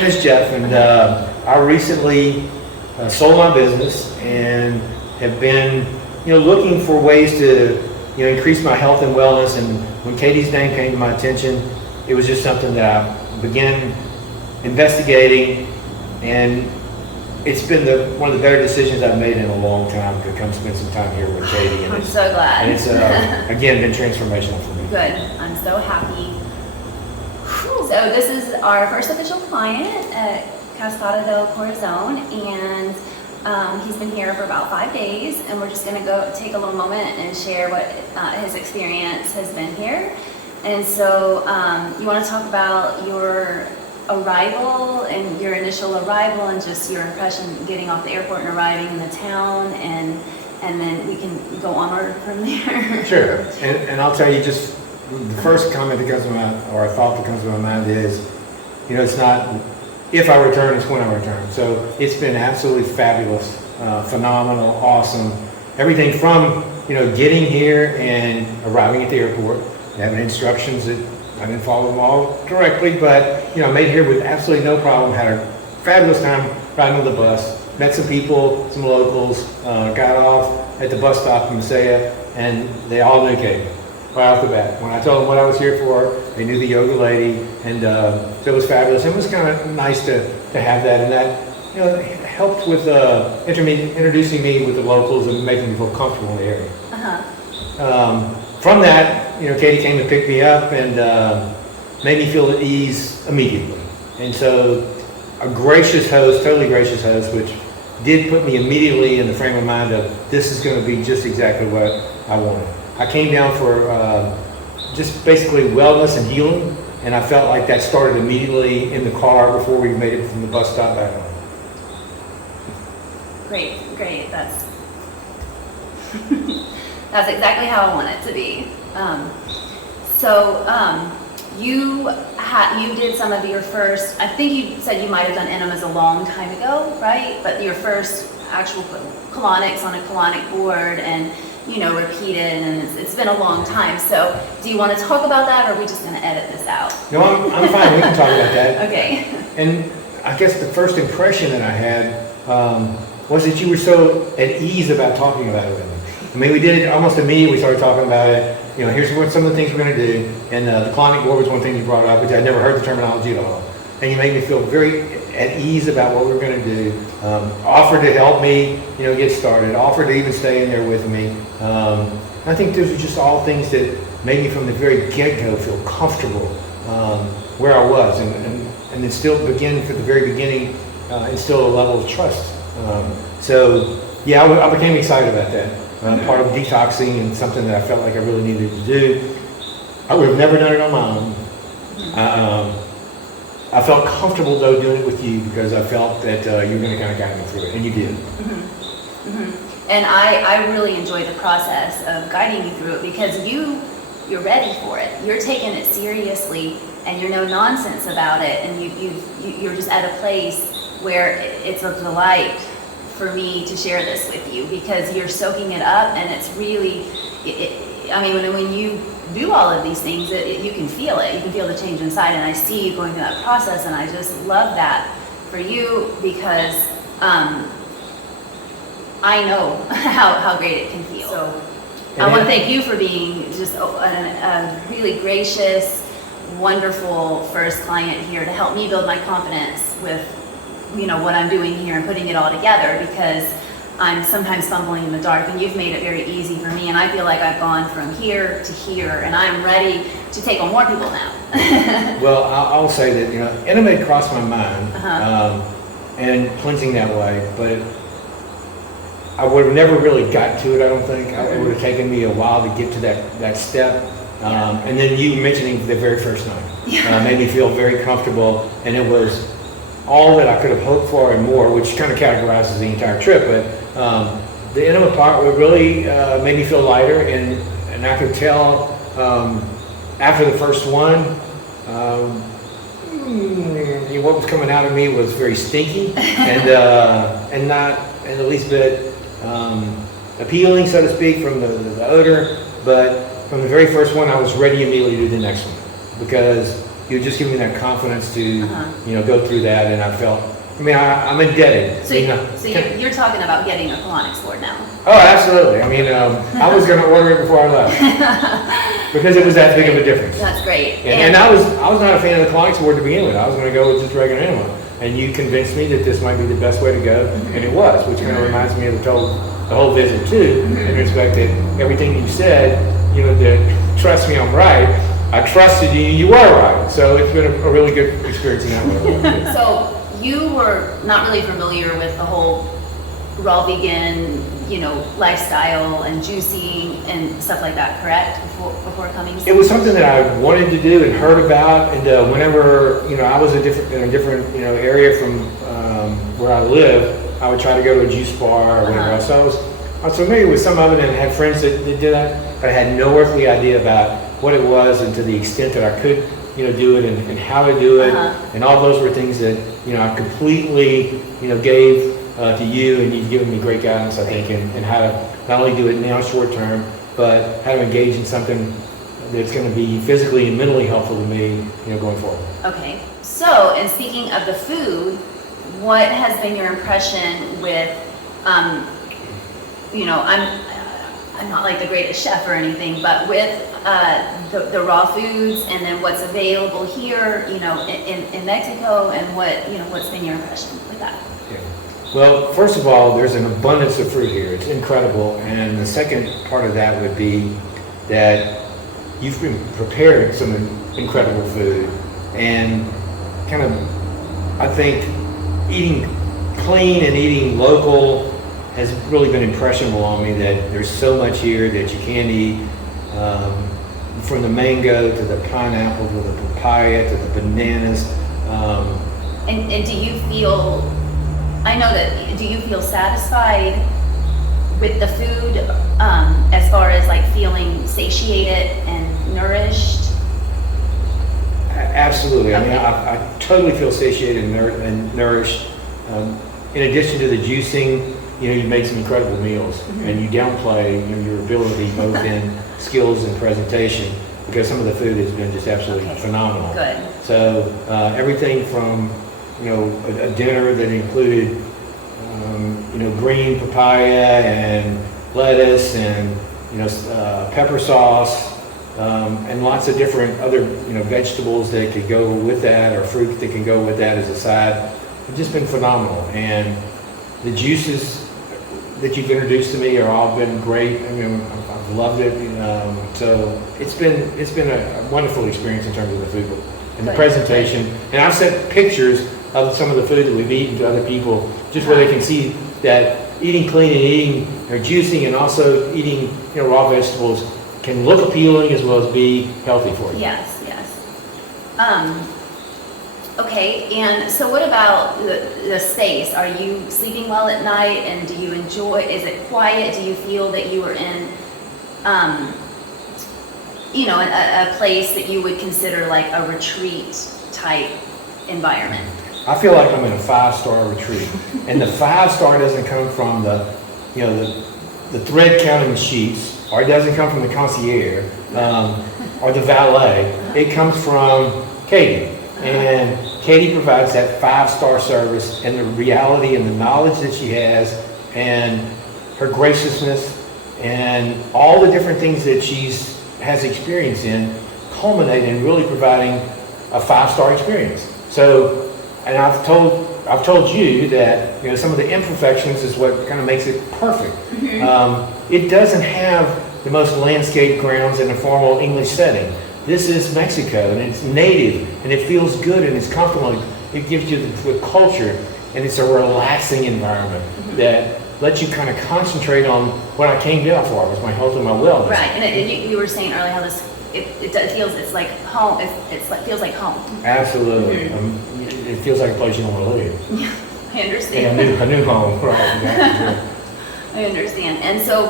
name is Jeff, and I recently sold my business and have been, looking for ways to, increase my health and wellness. And when Katie's name came to my attention, it was just something that I began investigating, and it's been one of the better decisions I've made in a long time to come spend some time here with Katie. And I'm so glad. And it's, again, been transformational for me. Good. I'm so happy. So this is our first official client at Cascada del Corazon, and he's been here for about 5 days, and we're just going to go take a little moment and share what his experience has been here. And so you want to talk about your arrival and your initial arrival and just your impression getting off the airport and arriving in the town, and then we can go onward from there. Sure. And I'll tell you, just the first comment that comes to my, or a thought that comes to my mind is, it's not if I return, it's when I return. So it's been absolutely fabulous, phenomenal, awesome. Everything from, getting here and arriving at the airport, having instructions that I didn't follow them all directly, but, I made it here with absolutely no problem, had a fabulous time riding on the bus, met some people, some locals, got off at the bus stop in Messiah, and they all knew Katie right off the bat. When I told them what I was here for, they knew the yoga lady, and so it was fabulous. It was kind of nice to have that, and that, helped with introducing me with the locals and making me feel comfortable in the area. From that, Katie came and picked me up and made me feel at ease immediately. And so a gracious host, totally gracious host, which did put me immediately in the frame of mind of this is going to be just exactly what I wanted. I came down for just basically wellness and healing, and I felt like that started immediately in the car before we made it from the bus stop back home. Great. That's that's exactly how I want it to be. You did some of your first, I think you said you might have done enemas a long time ago, right? But your first actual colonics on a colonic board and, repeated, and it's been a long time. So do you want to talk about that, or are we just going to edit this out? No, I'm fine. We can talk about that. Okay. And I guess the first impression that I had was that you were so at ease about talking about it with me. I mean, we did it almost immediately. We started talking about it. Here's what some of the things we're going to do. And the colonic board was one thing you brought up, which I'd never heard the terminology at all. And you made me feel very at ease about what we were going to do. Offered to help me, get started. Offered to even stay in there with me. I think those are just all things that made me from the very get-go feel comfortable where I was. And then still begin from the very beginning, instill a level of trust. I became excited about that. Part of detoxing and something that I felt like I really needed to do. I would have never done it on my own. I felt comfortable though doing it with you because I felt that you were going to kind of guide me through it, and you did. And I really enjoyed the process of guiding you through it because you're ready for it. You're taking it seriously, and you're no nonsense about it, and you're just at a place where it's a delight for me to share this with you because you're soaking it up, and it's really, when you do all of these things, you can feel it. You can feel the change inside, and I see you going through that process, and I just love that for you because I know how great it can feel. So I want to thank you for being just a really gracious, wonderful first client here to help me build my confidence with what I'm doing here and putting it all together, because I'm sometimes fumbling in the dark, and you've made it very easy for me, and I feel like I've gone from here to here, and I'm ready to take on more people now. Well, I'll say that, enema had crossed my mind, and cleansing that way, but I would have never really got to it, I don't think. It would have taken me a while to get to that step. And then you mentioning the very first night made me feel very comfortable, and it was all that I could have hoped for and more, which kind of categorizes the entire trip. But the enema part really made me feel lighter, and I could tell after the first one, what was coming out of me was very stinky and not in the least bit appealing, so to speak, from the odor. But from the very first one, I was ready immediately to do the next one because he would just give me that confidence to, you know, go through that, and I felt, I mean, I'm indebted. So, so you're talking about getting a colonics board now? Oh, absolutely. I mean, I was going to order it before I left because it was that big of a difference. That's great. And I was not a fan of the colonics board to begin with. I was going to go with just regular animal. And you convinced me that this might be the best way to go, and it was, which kind of reminds me of the whole visit too, in respect that everything you said, you know, that trust me, I'm right. I trusted you, you were right. So it's been a really good experience in that way. So you were not really familiar with the whole raw vegan, you know, lifestyle and juicing and stuff like that, correct? Before coming? It was something that I wanted to do and heard about, and whenever, you know, I was in a different, you know, area from where I live, I would try to go to a juice bar or whatever else. So I was familiar with some of it and had friends that did that, but I had no earthly idea about what it was and to the extent that I could, you know, do it and how to do it, and all those were things that, you know, I completely, you know, gave to you, and you've given me great guidance, I think, and how to not only do it now short term, but how to engage in something that's going to be physically and mentally helpful to me, you know, going forward. Okay. So, and speaking of the food, what has been your impression with, you know, I'm not like the greatest chef or anything, but with the raw foods and then what's available here, you know, in Mexico, and what, you know, what's been your impression with that? Yeah. Well, first of all, there's an abundance of fruit here. It's incredible. And the second part of that would be that you've been preparing some incredible food, and kind of, I think, eating clean and eating local has really been impressionable on me, that there's so much here that you can eat, from the mango to the pineapple to the papaya to the bananas. And do you feel, I know that, do you feel satisfied with the food, as far as like feeling satiated and nourished? Absolutely. Okay. I mean, I totally feel satiated and nourished. In addition to the juicing, you know, you make some incredible meals, and you downplay, you know, your ability both in skills and presentation, because some of the food has been just absolutely phenomenal. Good. So everything from, you know, a dinner that included, you know, green papaya and lettuce and, you know, pepper sauce, and lots of different other, you know, vegetables that could go with that, or fruit that can go with that as a side. It's just been phenomenal. And the juices that you've introduced to me are all been great. I mean, I've loved it. So it's been a wonderful experience in terms of the food and the presentation. And I've sent pictures of some of the food that we've eaten to other people, just where they can see that eating clean and eating, or juicing, and also eating, you know, raw vegetables can look appealing as well as be healthy for you. Yes, yes. Okay, and so what about the space? Are you sleeping well at night, and do you enjoy, is it quiet? Do you feel that you are in, you know, a place that you would consider like a retreat type environment? I feel like I'm in a 5-star retreat, and the 5-star doesn't come from the, you know, the thread counting sheets, or it doesn't come from the concierge, or the valet. It comes from Katie, and Katie provides that 5-star service, and the reality and the knowledge that she has, and her graciousness, and all the different things that has experience in, culminate in really providing a 5-star experience. So. And I've told you that, you know, some of the imperfections is what kind of makes it perfect. It doesn't have the most landscape grounds in a formal English setting. This is Mexico, and it's native, and it feels good, and it's comfortable. It gives you the culture, and it's a relaxing environment that lets you kind of concentrate on what I came down for, was my health and my wellness. Right, and you were saying earlier how this, it feels, it's like home, feels like home. Absolutely. It feels like a place you don't want to live. Yeah, I understand. A new home, right. I understand. And so,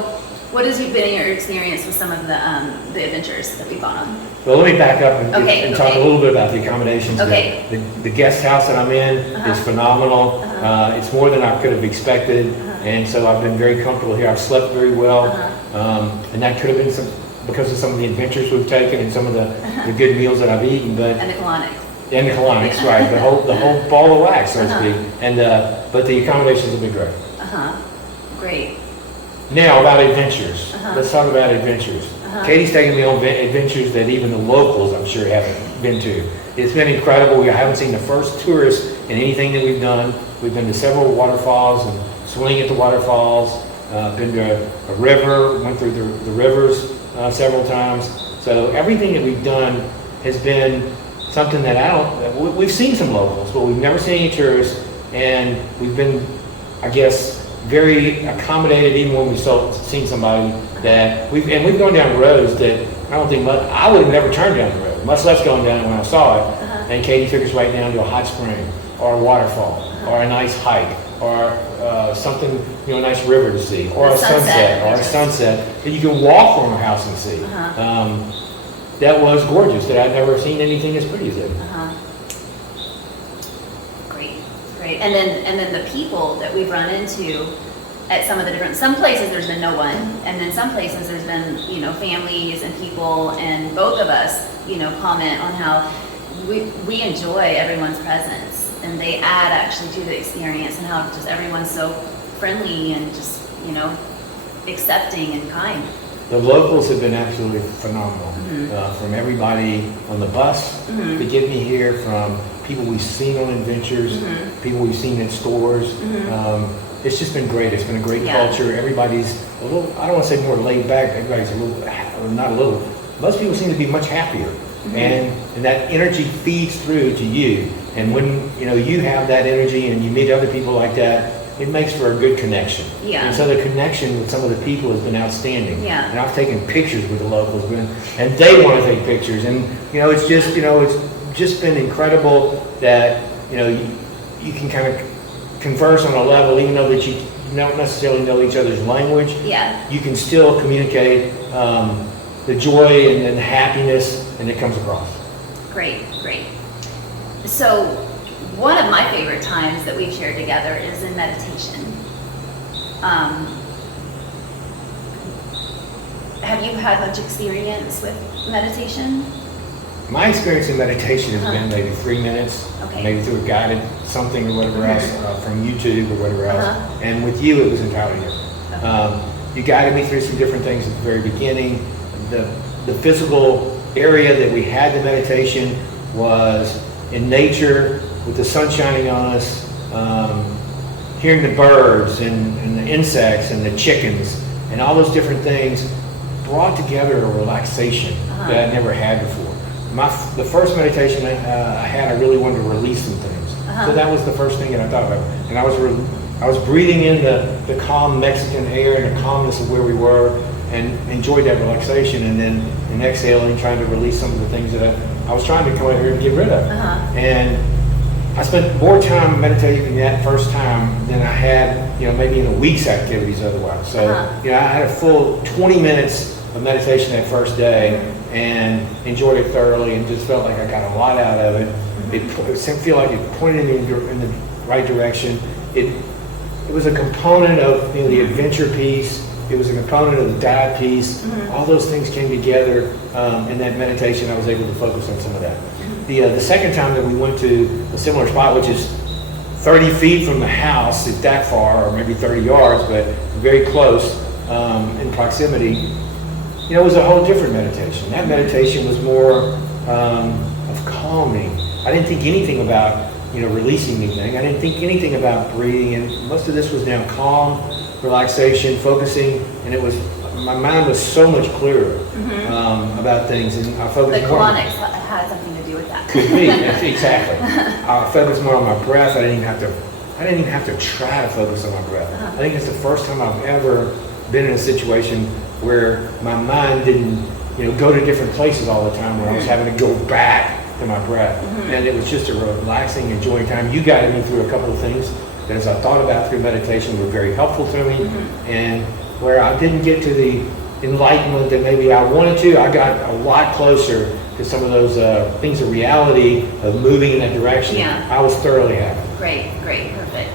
what has been in your experience with some of the adventures that we've gone on? Well, let me back up and talk a little bit about the accommodations. Okay. The guest house that I'm in is phenomenal. It's more than I could have expected, and so I've been very comfortable here. I've slept very well, and that could have been because of some of the adventures we've taken and some of the good meals that I've eaten, but. And the colonics. And the colonics, right, the whole ball of wax, so to speak. And, but the accommodations have been great. Great. Now about adventures. Let's talk about adventures. Katie's taken me on adventures that even the locals, I'm sure, haven't been to. It's been incredible. We haven't seen the first tourists in anything that we've done. We've been to several waterfalls and swinging at the waterfalls. Been to a river, went through the rivers several times. So everything that we've done has been something that we've seen some locals, but we've never seen any tourists, and we've been, I guess, very accommodated even when we've seen somebody that we've gone down roads that I would have never turned down the road, much less going down it when I saw it. And Katie took us right down to a hot spring or a waterfall or a nice hike or something, a nice river to see, or a sunset that you can walk from our house and see. That was gorgeous. That I'd never seen anything as pretty as it. Great. And then the people that we've run into at some places there's been no one, and then some places there's been, families and people, and both of us, comment on how we enjoy everyone's presence, and they add actually to the experience, and how just everyone's so friendly and just, accepting and kind. The locals have been absolutely phenomenal. From everybody on the bus to get me here, from people we've seen on adventures, people we've seen at stores. It's just been great. It's been a great culture. Everybody's a little, I don't want to say more laid back, everybody's a little, not a little, most people seem to be much happier. And that energy feeds through to you. And when you have that energy and you meet other people like that, it makes for a good connection. And so the connection with some of the people has been outstanding. And I've taken pictures with the locals, and they want to take pictures. And it's just been incredible that you can kind of converse on a level, even though that you don't necessarily know each other's language. You can still communicate the joy and the happiness, and it comes across. Great. So one of my favorite times that we've shared together is in meditation. Have you had much experience with meditation? My experience in meditation has been maybe 3 minutes, maybe through a guided something or whatever else, from YouTube or whatever else. And with you, it was entirely different. You guided me through some different things at the very beginning. The physical area that we had the meditation was in nature, with the sun shining on us, hearing the birds and the insects and the chickens and all those different things brought together a relaxation that I never had before. The first meditation I had, I really wanted to release some things. So that was the first thing that I thought about. And I was breathing in the calm Mexican air and the calmness of where we were, and enjoyed that relaxation, and then exhaling, trying to release some of the things that I was trying to come out here to get rid of. And I spent more time meditating that first time than I had, maybe in a week's activities otherwise. So, I had a full 20 minutes of meditation that first day, and enjoyed it thoroughly, and just felt like I got a lot out of it. It felt like it pointed me in the right direction. It was a component of the adventure piece. It was a component of the diet piece. All those things came together in that meditation. I was able to focus on some of that. The second time that we went to a similar spot, which is 30 feet from the house, if that far, or maybe 30 yards, but very close in proximity, it was a whole different meditation. That meditation was more of calming. I didn't think anything about releasing anything. I didn't think anything about breathing, and most of this was now calm, relaxation, focusing, and my mind was so much clearer about things, and I focused more. The colonics had something to do with that. Could be, exactly. I focused more on my breath. I didn't even have to try to focus on my breath. I think it's the first time I've ever been in a situation where my mind didn't, go to different places all the time, where I was having to go back to my breath. And it was just a relaxing, enjoying time. You guided me through a couple of things that, as I thought about through meditation, were very helpful to me. And where I didn't get to the enlightenment that maybe I wanted to, I got a lot closer to some of those things of reality of moving in that direction. I was thoroughly happy. Great, perfect.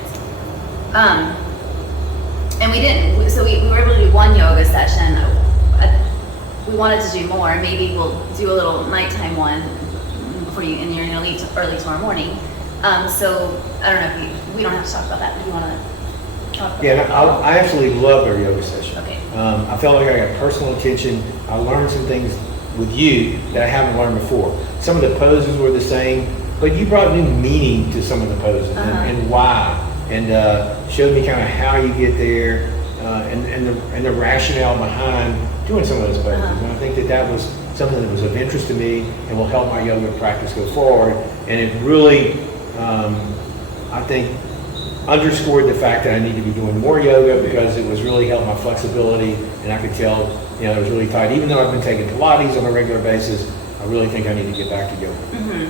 And we were able to do one yoga session. we wanted to do more. Maybe we'll do a little nighttime one before you, and you're gonna leave early tomorrow morning. So I don't know if we don't have to talk about that, but you wanna talk about Yeah, that? I absolutely loved our yoga session. Okay. I felt like I got personal attention. I learned some things with you that I haven't learned before. Some of the poses were the same, but you brought new meaning to some of the poses and why, and showed me kind of how you get there and the rationale behind doing some of those poses. And I think that was something that was of interest to me and will help my yoga practice go forward. And it really, I think, underscored the fact that I need to be doing more yoga because it was really helped my flexibility, and I could tell, it was really tight. Even though I've been taking Pilates on a regular basis, I really think I need to get back to yoga.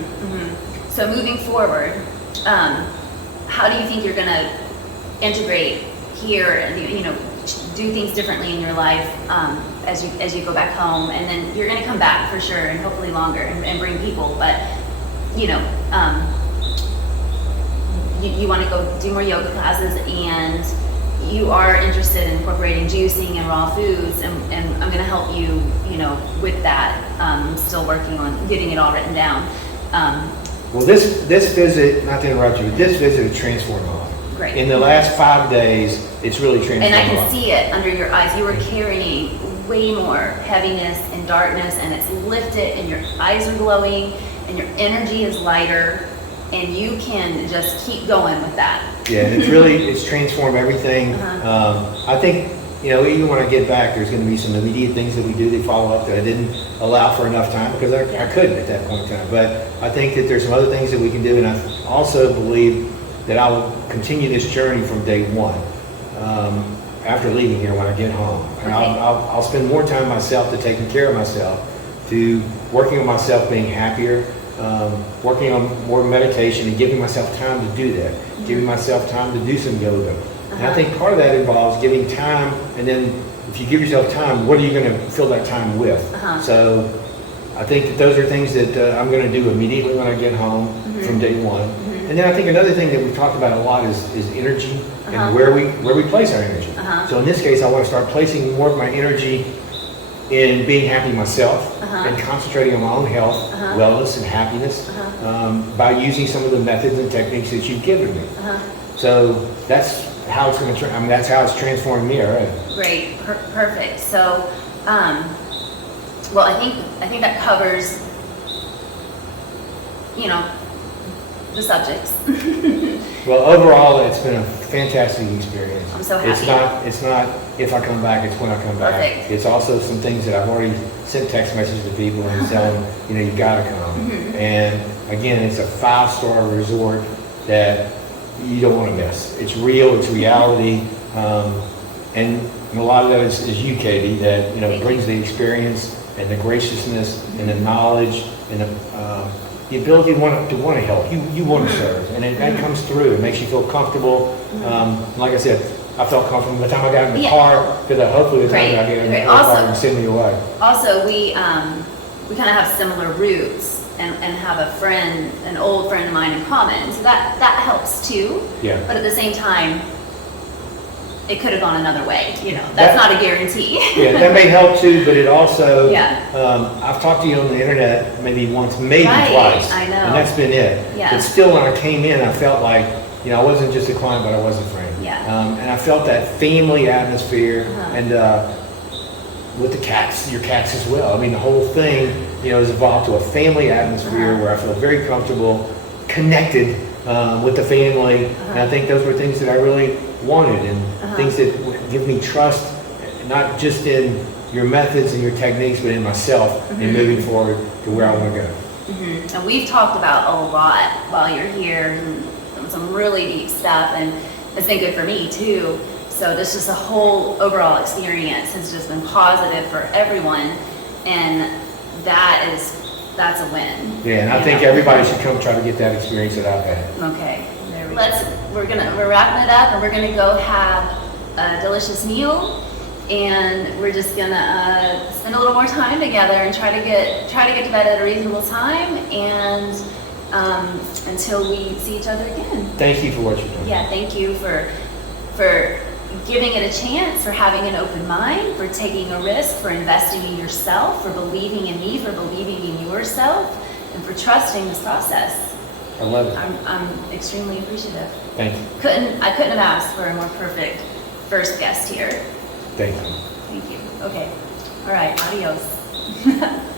So moving forward, how do you think you're gonna integrate here and, do things differently in your life as you go back home? And then you're gonna come back for sure, and hopefully longer, and bring people, but you want to go do more yoga classes, and you are interested in incorporating juicing and raw foods, and I'm going to help you, with that. I'm still working on getting it all written down. Well, this visit, not to interrupt you, but this visit has transformed my life. Great. In the last 5 days, it's really transformed And I my can life. see it under your eyes. You were carrying way more heaviness and darkness, and it's lifted, and your eyes are glowing, and your energy is lighter, and you can just keep going with that. Yeah, and it's transformed everything. I think, even when I get back, there's going to be some immediate things that we do that follow up that I didn't allow for enough time because I couldn't at that point in time. But I think that there's some other things that we can do, and I also believe that I will continue this journey from day one after leaving here when I get home. And I'll spend more time myself to taking care of myself, to working on myself being happier, working on more meditation and giving myself time to do that, giving myself time to do some yoga. And I think part of that involves giving time, and then if you give yourself time, what are you going to fill that time with? So I think that those are things that I'm going to do immediately when I get home from day one. And then I think another thing that we've talked about a lot is energy and where we place our energy. So in this case, I want to start placing more of my energy in being happy myself and concentrating on my own health, wellness, and happiness by using some of the methods and techniques that you've given me. So that's how it's going to. That's how it's transformed me already. Great, perfect. So, well, I think that covers, the subjects. Well, overall, it's been a fantastic experience. I'm so happy. It's not if I come back, it's when I come back. Perfect. It's also some things that I've already sent text messages to people and tell them, you gotta come. And again, it's a 5-star resort that you don't want to miss. It's real, it's reality, and a lot of that is you, Katie, that brings the experience and the graciousness and the knowledge and the ability to want to help. You want to serve, and that comes through. It makes you feel comfortable. Like I said, I felt comfortable by the time I got in the car, because hopefully the time I get in the car and send me away. Also, we kind of have similar roots and have an old friend of mine in common, so that helps too. Yeah. But at the same time, it could have gone another way. That's not a guarantee. Yeah, that may help too, but it also. Yeah. I've talked to you on the internet maybe once, maybe Right, twice. I know. And that's been it. Yeah. But still, when I came in, I felt like I wasn't just a client, but I was a friend. Yeah. And I felt that family atmosphere, and with the cats, your cats as well. The whole thing, has evolved to a family atmosphere where I feel very comfortable, connected with the family, and I think those were things that I really wanted, and things that give me trust, not just in your methods and your techniques, but in myself, and moving forward to where I want to go. And we've talked about a lot while you're here, and some really deep stuff, and it's been good for me too. So this is a whole overall experience has just been positive for everyone, and that's a win. Yeah, and I think everybody should come try to get that experience that I've had. Okay, there we go. We're wrapping it up, and we're gonna go have a delicious meal, and we're just gonna spend a little more time together and try to get to bed at a reasonable time, and until we see each other again. Thank you for what you're doing. Yeah, thank you for giving it a chance, for having an open mind, for taking a risk, for investing in yourself, for believing in me, for believing in yourself, and for trusting this process. I love it. I'm extremely appreciative. Thank you. I couldn't have asked for a more perfect first guest here. Thank you. Thank you. Okay. All right. Adios.